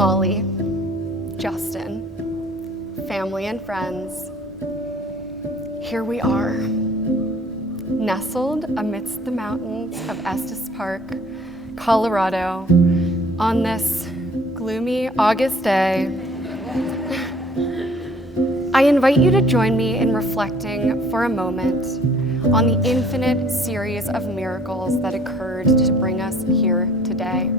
Molly, Justin, family and friends, here we are, nestled amidst the mountains of Estes Park, Colorado, on this gloomy August day. I invite you to join me in reflecting for a moment on the infinite series of miracles that occurred to bring us here today.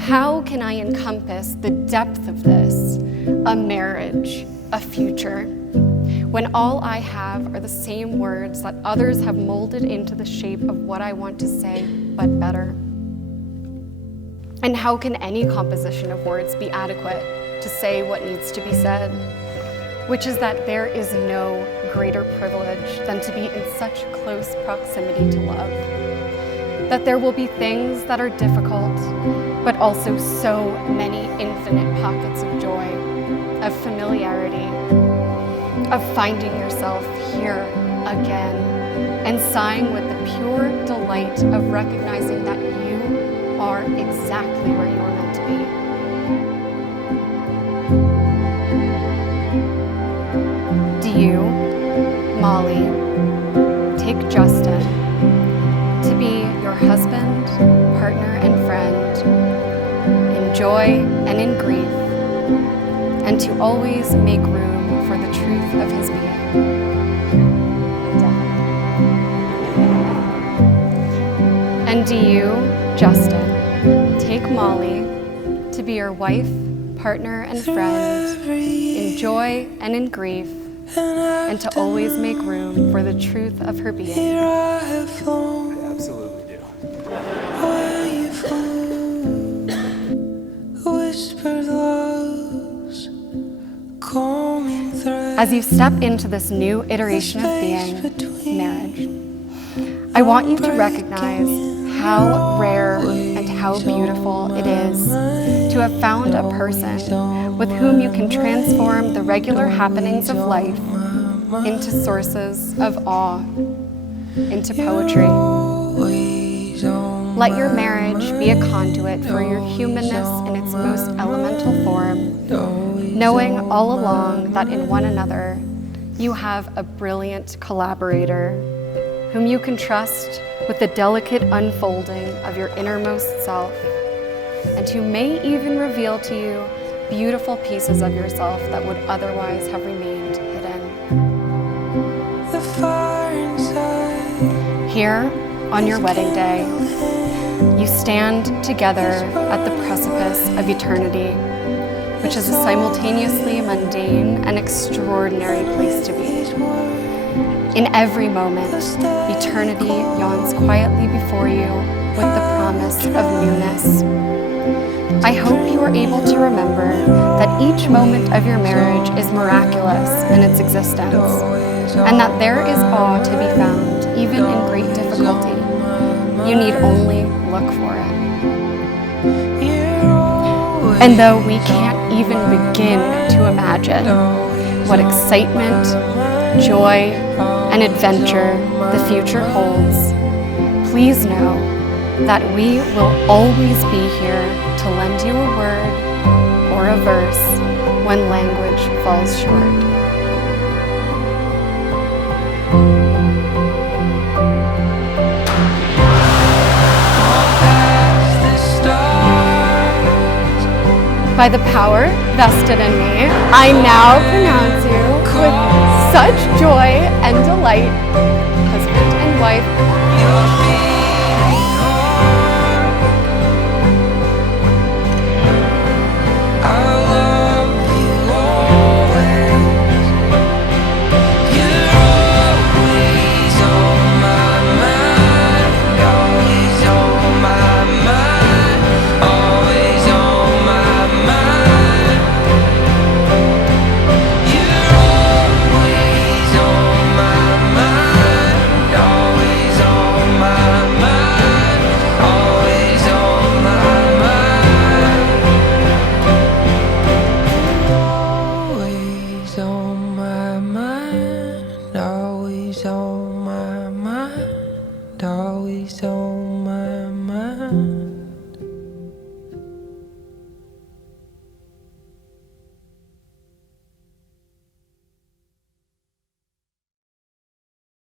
How can I encompass the depth of this, a marriage, a future, when all I have are the same words that others have molded into the shape of what I want to say, but better? And how can any composition of words be adequate to say what needs to be said? Which is that there is no greater privilege than to be in such close proximity to love. That there will be things that are difficult, but also so many infinite pockets of joy, of familiarity, of finding yourself here again, and sighing with the pure delight of recognizing that you are exactly where you're meant to be. Do you, Molly, take Justin to be your husband, partner, and friend in joy and in grief, and to always make room for the truth of his being? And do you, Justin, take Molly to be your wife, partner, and friend in joy and in grief, and to always make room for the truth of her being? I absolutely do. As you step into this new iteration of being, marriage, I want you to recognize how rare and how beautiful it is to have found a person with whom you can transform the regular happenings of life into sources of awe, into poetry. Let your marriage be a conduit for your humanness in its most elemental form, knowing all along that in one another you have a brilliant collaborator whom you can trust with the delicate unfolding of your innermost self, and who may even reveal to you beautiful pieces of yourself that would otherwise have remained hidden. Here, on your wedding day, you stand together at the precipice of eternity, which is a simultaneously mundane and extraordinary place to be. In every moment, eternity yawns quietly before you with the promise of newness. I hope you are able to remember that each moment of your marriage is miraculous in its existence, and that there is awe to be found even in great difficulty. You need only look for it. And though we can't even begin to imagine what excitement, joy, and adventure the future holds, please know that we will always be here to lend you a word or a verse when language falls short. By the power vested in me, I now pronounce you with such joy and delight, husband and wife. Always on my mind.